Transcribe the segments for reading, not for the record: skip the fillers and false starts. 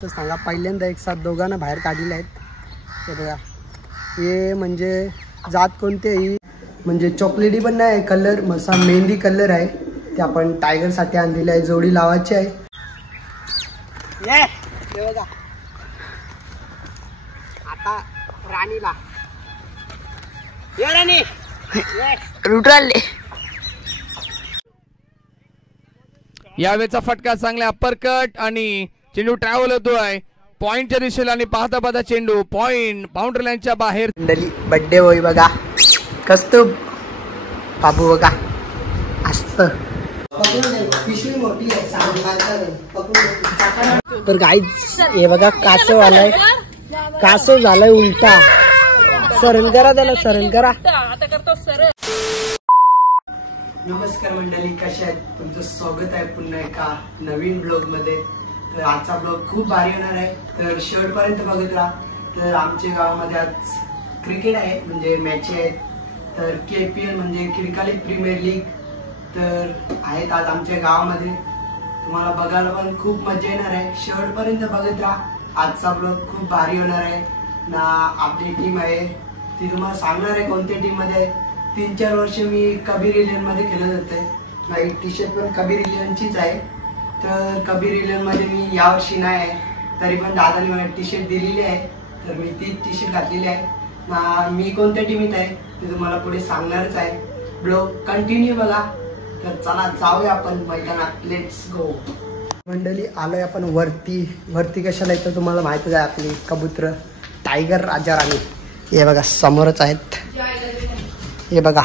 तर सांगा पहिल्यांदा एक साथ दोघांना बाहेर काढलेले आहेत. हे बघा, हे म्हणजे जात कोणतेही म्हणजे चॉकलेटी पण नाही कलर, मसा मेहंदी कलर आहे. ते आपण टायगर साठी आणलेले आहे, जोडी लावायची आहे. हे बघा आता राणीला राणी रुटराले यावेळेचा फटका चांगला अप्परकट आणि चेंडू ट्रॅव्हल होतोय पॉइंटच्या दिशेला आणि पाहता पाहता चेंडू पॉइंट बाउंड्री लाईनच्या बाहेर. बर्थडे होई बघा, कस्तूब बाबू बघा असत पिशवी मोठी आहे. तर गाईज हे बघा कासव आलाय, कासव झालाय उलटा. सरळ करा त्याला, सरळ करा. नमस्कार मंडळी, कशा आहेत? तुमचं स्वागत आहे पुन्हा एका नवीन ब्लॉग मध्ये. तर आजचा ब्लॉग खूप भारी होणार आहे, तर शेवटपर्यंत बघत राहा. तर आमच्या गावामध्ये आज क्रिकेट आहे, म्हणजे मॅच आहेत. तर KPL म्हणजे खिडकाली प्रीमियर लीग तर आहेत आज आमच्या गावामध्ये. तुम्हाला बघायला पण खूप मजा येणार आहे, शेवटपर्यंत बघत राहा. आजचा ब्लॉग खूप भारी होणार आहे ना. आपली टीम आहे ती तुम्हाला सांगणार आहे कोणत्या टीम मध्ये आहे. 3-4 वर्ष मी कबीर इलेव्हन मध्ये खेळत होते. माझी टी शर्ट पण कबीर इलेव्हनचीच आहे. तर कबीर इलेव्हन मध्ये मी यावर्षी नाही आहे, तरी पण दादाने मला टी शर्ट दिलेली आहे, तर मी ती टी शर्ट घातलेली आहे ना. मी कोणत्या टीमीत आहे ते तुम्हाला पुढे सांगणारच आहे. ब्लॉग कंटिन्यू बघा. तर चला जाऊया आपण मैदानात, लेट्स गो. मंडळी आलोय आपण वरती कशाला येतं तुम्हाला माहितच आहे. आपली कबूतर टायगर राजा राणी हे बघा समोरच आहेत. हे बघा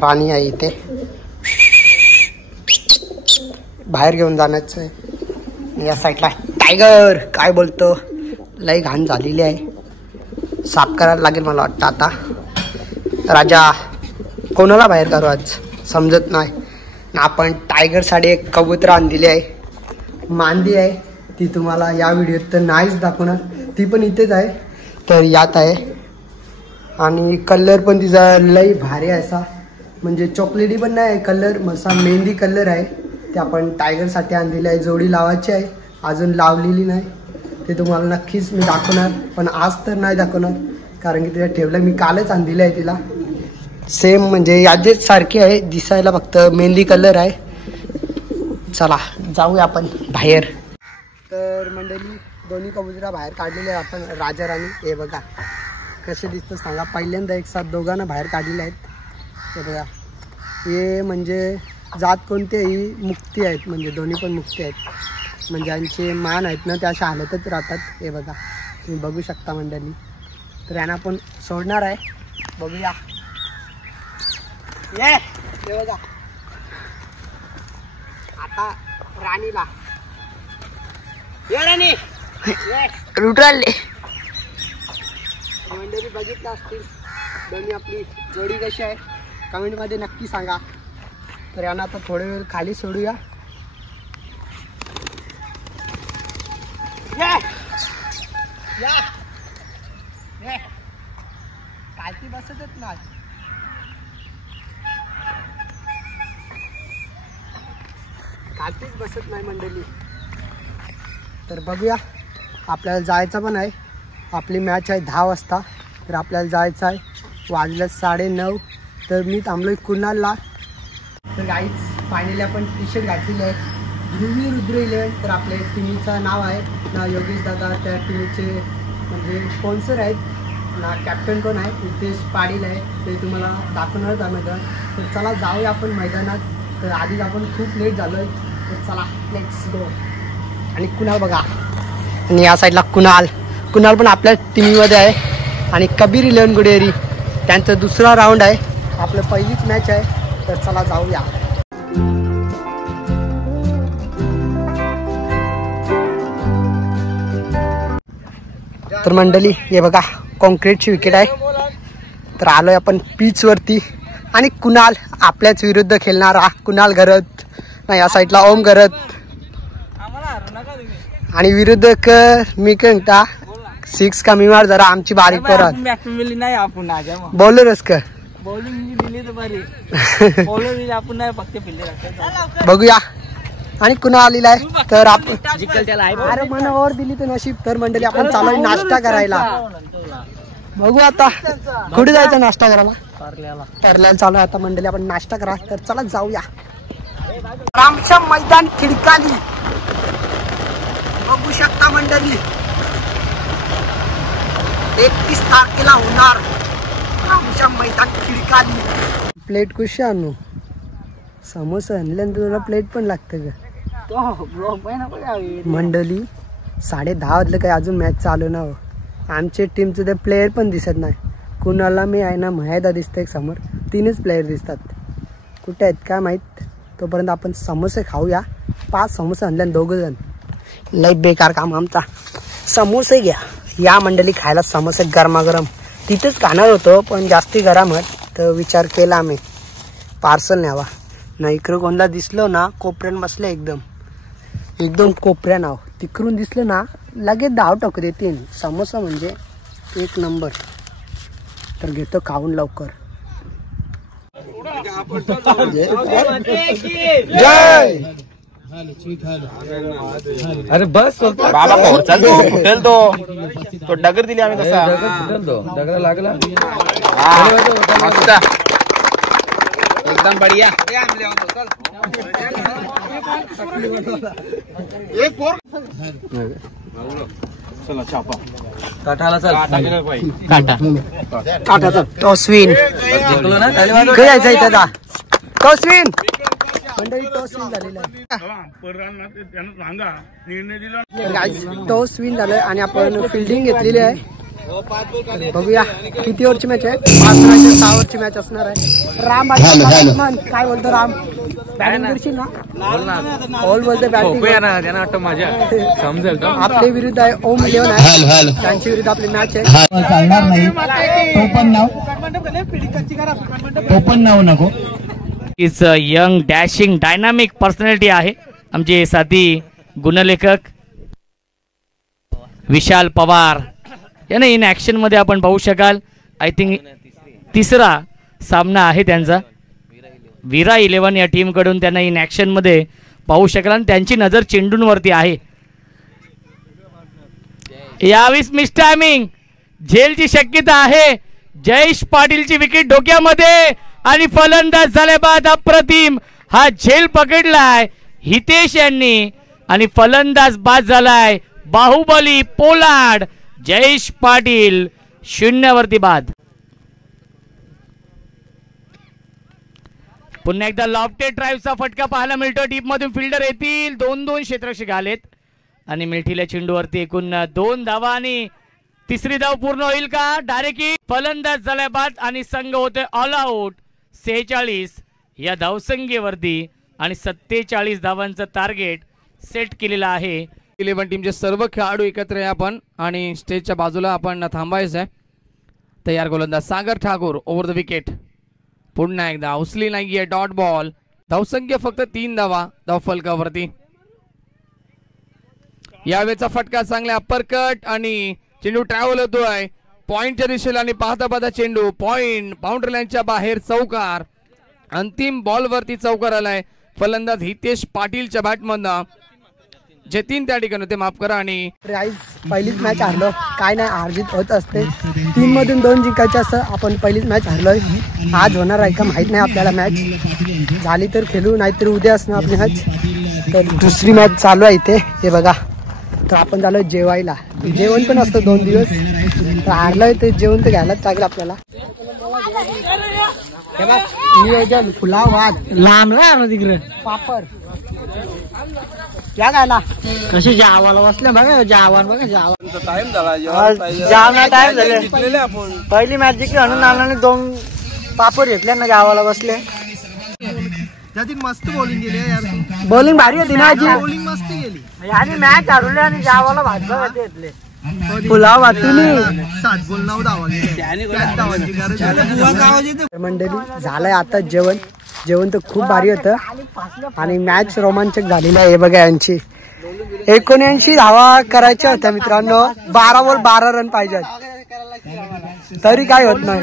राणी आहे इथे, बाहेर घेऊन जाण्याचं आहे. या साईडला टायगर काय बोलतो, लई घाण झालेली आहे, साफ करायला लागेल मला वाटतं आता. राजा कोणाला बाहेर करू आज समजत नाही ना. आपण टायगर साठी एक कबूतर आणलेली आहे, मांदी आहे. ती तुम्हाला या व्हिडिओत तर नाहीच दाखवणार, ती पण इथेच आहे. तर यात आहे आणि कलर पण तिचा लई भारी आहे, असा म्हणजे चॉकलेटी पण नाही कलर, मसा मेहंदी कलर आहे. ते आपण टायगर साठी आणलेली आहे, जोडी लावायची आहे, अजून लावलेली नाही. ते तुम्हाला नक्कीच मी दाखवणार, पण आज तर नाही दाखवणार कारण की तिला ठेवलं मी, कालच आणलेलं आहे तिला. सेम म्हणजे याचेच सारखी आहे दिसायला, फक्त मेहंदी कलर आहे. चला जाऊया आपण बाहेर. तर मंडळी दोन्ही कबुतरा बाहेर काढलेले आहे आपण, राजा राणी. हे बघा कसे दिसतं सांगा. पहिल्यांदा एक साथ दोघांना बाहेर काढलेले आहेत. हे बघा, हे म्हणजे जात कोणतेही मुक्ती आहेत, म्हणजे दोन्ही पण मुक्ती आहेत, म्हणजे यांचे मान आहेत ना ते अशा हालतच राहतात. हे बघा तुम्ही बघू शकता मंडळी. तर यांना आपण सोडणार आहे, बघूया. हे बघा आता राणीला राणी रुटराले मंडळी बघितलं असतील दोन्ही आपली जोडी कशी आहे कमेंटमध्ये नक्की सांगा. तर यांना आता थोडे वेळ खाली सोडूया. कालती बसतच नाही, कालतीच बसत नाही मंडळी. तर बघूया, आपल्याला जायचं पण आहे. आपली मॅच आहे 10 वाजता, तर आपल्याला जायचं आहे. वाजलं 9:30. तर मी थांबलोय कुणालला. तर गाईज फायनली आपण टी शर्ट घातलेली आहे, ध्रुवी रुद्र इलेव्हन. तर आपल्या टीमचं नाव आहे ना योगेश दादा, त्या टीमचे म्हणजे स्पॉन्सर आहेत ना. कॅप्टन कोण आहे, नितेश पाटील आहे, ते तुम्हाला दाखवणारच आहे मैदान. तर चला जाऊया आपण मैदानात. तर आधीच आपण खूप लेट झालो आहे, तर चला लेट्स गो. आणि कुणाल बघा, आणि या साईडला कुणाल पण आपल्या टीममध्ये आहे. आणि कबीर इलेव्हन गुडेरी त्यांचा दुसरा राऊंड आहे, आपलं पहिलीच मॅच आहे. तर चला जाऊया. तर मंडळी हे बघा कॉन्क्रीटची विकेट आहे. तर आलोय आपण पिच वरती आणि कुणाल आपल्याच विरुद्ध खेळणारा कुणाल घरत नाही, या साईडला ओम घरत आणि विरुद्ध मी म्हणता 6 कमी मार जरा आमची बारीक परत बॉलरच का बॉलिंग दिली तर बरी. बॉलर आपण नाही फक्त फिल्डर. बघूया आणि कुणा आलेला आहे तर आपण अरे मन ओव्हर दिली तर नशीब. तर मंडळी आपण चालू आहे नाश्ता करायला. बघू आता कुठे जायचं नाश्ता करायला. परल्याला चालू आहे आता मंडळी आपण नाश्ता करा. तर चला जाऊया. रामशा मैदान खिडकाली बघू शकता मंडळी. 31 तारखेला होणार रामशा मैदान खिडकाली. प्लेट कशी आणू. समोसा आणल्यानंतर तुला प्लेट पण लागतं का मंडळी. 10:30 वाजलं काय अजून मॅच चालू ना. आमच्या टीमचे ते प्लेयर पण दिसत नाही. कुणाला मी आहे ना माहिदा दिसतंय समोर. 3च प्लेयर दिसतात. कुठे आहेत काय माहीत. तोपर्यंत आपण समोसे खाऊया. 5 समोसे आणले 2 जण. लई बेकार काम आमचा. समोसे घ्या या मंडळी खायला. समोसे गरमागरम तिथेच खाणार होतो पण जास्ती गरमच. तर विचार केला आम्ही पार्सल न्यावा. ना इकडं कोणला दिसलो ना कोपऱ्यान बसले एकदम कोपऱ्या नाव. तिकडून दिसलं ना लगेच धाव टाकू देतील. समोसा म्हणजे 1 नंबर. तर घेतो खाऊन लवकर. जय अरे बस बाबा चल तो फुटेल तो डगर दिली आम्ही तसा दगड लागला. मस्त एकदम बढ़िया. चला चापा काठाला चल. काटा टॉसविन जायचं इथं दा. टॉसविन मंडळी टॉसविन झालेलं आहे. टॉसविन झालंय आणि आपण फिल्डिंग घेतलेली आहे. बघूया किती ओव्हरची मॅच आहे. 5 नाही 6 ओव्हरची मॅच असणार आहे. राम काय बोलतो राम. बॅटिंग करशील ना. ऑल बोलतो बॅटिंग. माझ्या समजेल. आपल्या विरुद्ध आहे ओम 11 आहे. त्यांच्या विरुद्ध आपली मॅच आहे. चालणार नाही. तो पण नाव नको. Is young dashing dynamic personality आहे आमचे साथी गुणलेखक विशाल पवार याने इन ॲक्शन मध्ये आपण पाहू शकाल. आय थिंक 3रा सामना आहे त्यांचा. विरा 11 या टीम कडून त्यांना इन ॲक्शन मध्ये पाहू शकाल आणि त्यांची नजर चेंडूंवरती आहे. यावेळेस मिस टायमिंग झेलची शक्यता आहे. जयेश पाटीलची विकेट डोक्यामध्ये आणि फलंदाज झाल्या बाद अप्रतिम हा झेल पकडलाय हितेश यांनी आणि फलंदाज बाद झालाय बाहुबली पोलार्ड. जयेश पाटील 0 वरती बाद. पुन्हा एकदा लॉफ्टेड ड्राईव्हचा फटका पाहायला मिळतो. डीप मधून फिल्डर येतील. 2-2 क्षेत्ररक्षक आलेत आणि मिळठील्या चेंडूवरती एकूण 2 धावा आणि 3री धाव पूर्ण होईल का. डायरेक्ट फलंदाज झाल्या बाद आणि संघ होते ऑल आउट. 46 या धावसंख्येवरती आणि 47 धावांचं टार्गेट सेट केलेलं आहे. 11 टीमचे सर्व खेळाडू एकत्र आहे आपण आणि स्टेजच्या बाजूला आपण थांबायचं आहे. तयार गोलंदाज सागर ठाकूर ओव्हर द विकेट. पुन्हा एकदा उचली नाहीये डॉट बॉल. धावसंख्या फक्त 3 धावा धावफलकावरती. यावेळेचा फटका चांगला अप्परकट आणि चेंडू ट्रॅव्हल होतोय पॉइंटच्या दिशेला आणि पाहता पाहता चेंडू पॉइंट बाउंड्री लाईनच्या बाहेर चौकार. अंतिम बॉल वरती चौकार आलाय. फलंदाज हितेश पाटीलच्या बॅटमधनं जतीन त्या ठिकाणी होते माफ करा. आणि पहिलीच मॅच हारलो. काय नाही हारजीत होत असते. 3 मधून 2 जिंकायचं असं. आपण पहिलीच मॅच हारलोय. आज होणार आहे का माहित नाही आपल्याला. मॅच झाली तर खेळू नाहीतर उद्या असणार आपली मॅच. तर 2री मॅच चालू आहे इथे हे बघा. तर आपण झालो जेवायला. जेवण पण असतं 2 दिवस. तर हारलोय तर जेवण तर घ्यायलाच लागेल आपल्याला. नियोजन फुलावाद लांब राहणार तिकडे पापड क्या गायला कशी जावाला बसल्या बघा. जावान बघा जावान टाइम झाले. पहिली मॅच जिंकली म्हणून नानाने 2 पापड घेतले ना जावाला बसले. मस्त बॉलिंग केली. बॉलिंग भारी होती ना. बॉलिंग मस्त केली आणि मॅच हरवले आणि जावाला भाजला घेतले. पुलाव मंडळी झालंय आता जेवण. जेवण तर खूप भारी होतं आणि मॅच रोमांचक झालेली आहे. हे बघा यांची 79 धावा करायच्या होत्या मित्रांनो. 12 वर 12 रन पाहिजे तरी काय होत नाही.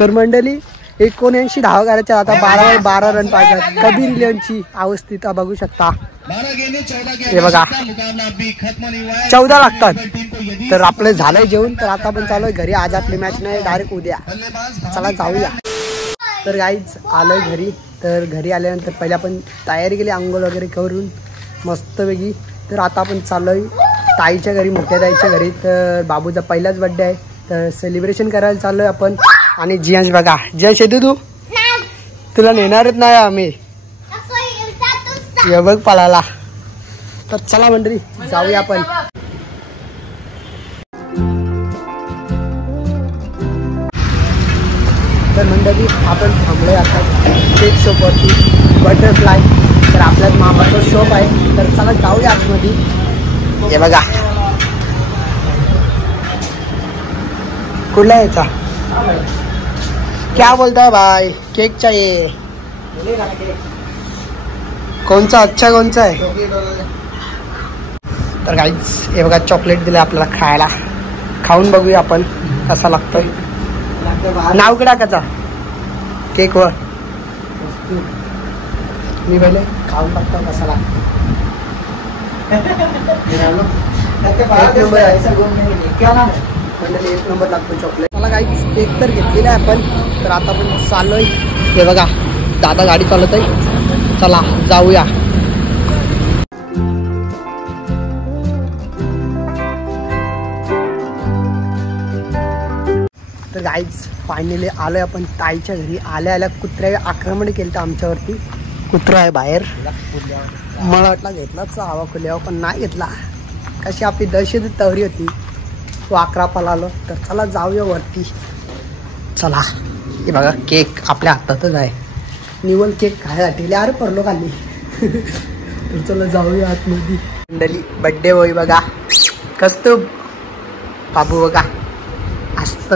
तर मंडळी 79 धावा करायच्या, आता 12 रन पाहिजेत. कबीर इलेव्हनची अवस्थिता बघू शकता. हे बघा 14 लागतात. तर आपलं झालंय जेवण, तर आता पण चालू आहे घरी. आज आपली मॅच नाही, डायरेक्ट उद्या. चला जाऊया. तर गाईज आलोय घरी. तर घरी आल्यानंतर पहिला आपण तयारी केली आंघोळ वगैरे करून मस्तपैकी. तर आता आपण चाललोय ताईच्या घरी, मोठ्या ताईच्या घरी. तर बाबूचा पहिलाच बड्डे आहे, तर सेलिब्रेशन करायला चाललोय आपण. आणि जियांश बघा, जियांश येतो तू? तुला नेणारच नाही आम्ही, बघ पळाला. तर चला मंडळी जाऊया आपण. तर मंडळी आपण थांबलोय आता केक शॉपवरती, बटरफ्लाय. तर आपल्याच मामाचा शॉप आहे, तर चला जाऊया आतमध्ये. हे बघा कुठला यायचा, क्या बोलता है भाई, केक चाहिए. कोणचा अच्छा कोणचा आहे. तर गाईज हे बघा चॉकलेट दिलं आपल्याला खायला, खाऊन बघूया आपण कसा लागतोय. नाव कडा कसा केक वर मी पहिले खाऊन बघतो कसा लागतो. एक नंबर लागतो चॉकलेट. मला गाईज केक तर घेतलेला आहे आपण. तर आता आपण चाललोय. हे बघा दादा गाडी चालवत आहे, चला जाऊया. तर गाईज फायनली आलोय आपण ताईच्या घरी. आल्या कुत्र्या आक्रमण केलं तर आमच्यावरती. कुत्रा आहे बाहेर, मला वाटला घेतलाच हवा खुल्यावर, पण नाही घेतला. कशी आपली दहशत तवरी होती, तो 11 पळालो. तर चला जाऊया वरती. चला हे बघा केक आपल्या हातातच आहे. निवल केक खायसाठी अरे पडलो खाली. तर चला जाऊया आतमध्ये. मंडळी बड्डे होई बघा, कसतो बाबू बघा असत.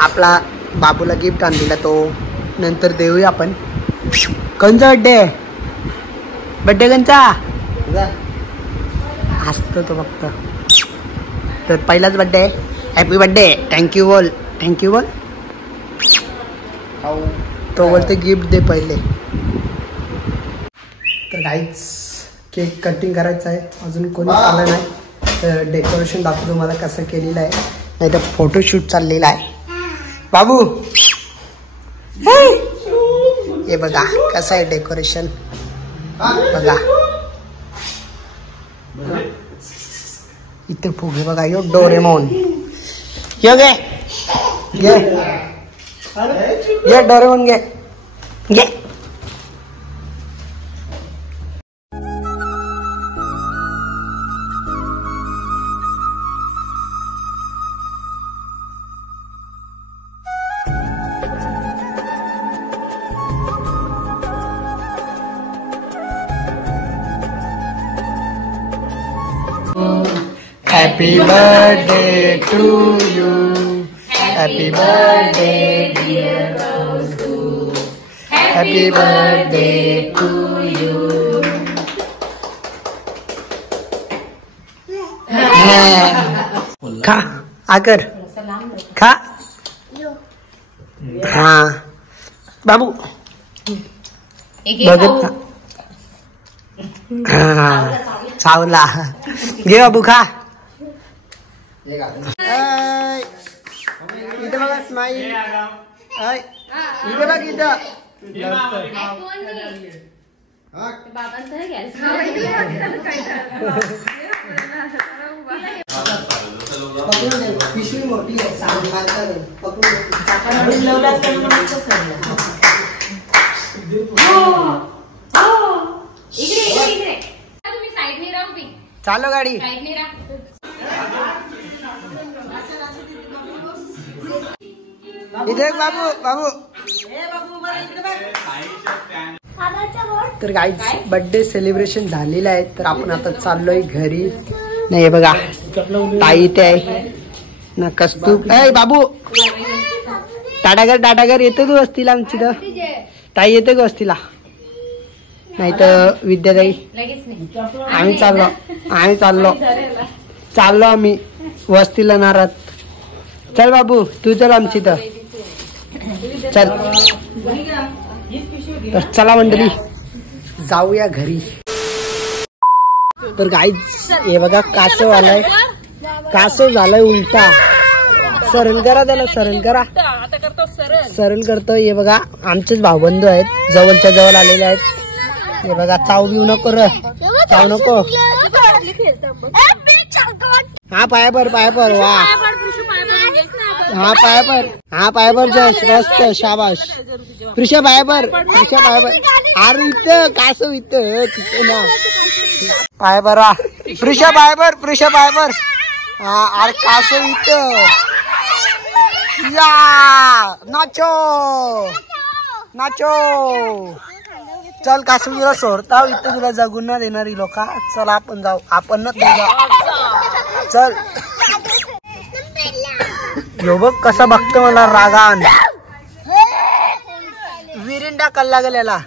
आपला बाबूला गिफ्ट आणलेला तो नंतर देऊया आपण. कोणचा बड्डे, बड्डे कोणचा असतो तो फक्त. तर पहिलाच बड्डे आहे. हॅपी बड्डे, थँक्यू बोल, थँक्यू बोल. तो बोलते गिफ्ट दे पहिले. तर गाईच केक कटिंग करायचं आहे, अजून कोणी आलं नाही. तर डेकोरेशन दाखवतो तुम्हाला कसं केलेलं आहे, नाही तर फोटोशूट चाललेला आहे. बाबू हे बघा कसं आहे डेकोरेशन बघा. इथे फुगे बघा, यो डोरेमोन. यो घे घे घे डोरेमोन घे घे. Happy birthday to you. Happy birthday dear Gausu. Happy birthday to you. खा आकर खा. हाँ बाबू बघत हाँ चावला. घे बाबू खा. इथे बघा स्माईल. इथे बघ इथं. पिशवी मोठी आहे. चालो गाडी. इथे बाबू बाबू. तर गाईज बर्थडे सेलिब्रेशन झालेलं आहे. तर आपण आता चाललोय घरी. नाही बघा ताई इथे आहे ना. कस्तूप ए बाबू टाटागर येतो तू वस्तीला आमची. तर ताई येते का वस्तीला, नाही तर विद्याताई. आम्ही चाललो आम्ही वस्तीला नारात. चल बाबू तू चल आमची. तर चल तर चला मंडळी जाऊया घरी. तर गाईज हे बघा कासव आलाय, कासव झालाय उलटा. सरळ करा त्याला, सरळ करा, सरळ करतो. हे बघा आमचेच भाऊबंधू आहेत, जवळच्या जवळ आलेले आहेत. हे बघा चाव बिऊ नको र, चाव नको. हा पायापर पायापर, वा हा पायापर, हा पायापर जश मस्त शाबाश. प्रिशा पायापर, प्रिशा पायापर. अरे इथं कासव इथं तिथं ना पायापर. प्रिशा पायापर, प्रिशा पायापर. हा अरे कासव इथं. या नाचो नाचो. चल कासव तुला सोडता इथं, तुला जगून ना देणारी लोक. चल आपण जाऊ, आपण ना तुझा. चल यो बघ कसा बघतो मला रागान. विरिंडा कल्ला गेलेला.